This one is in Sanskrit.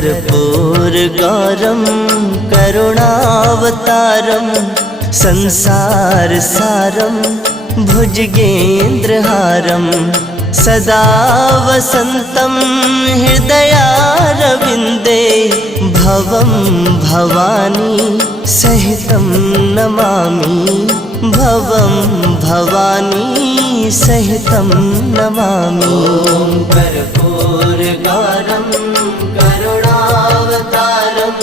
कर्पूरगौरं करुणावतारं संसारसारं भुजगेन्द्रहारं सदा वसन्तं हृदयारविन्दे भवं भवानी सहितं नमामि भवं भवानी सहितं नमामि। ॐ कर्पूरगौरं करुणावतारं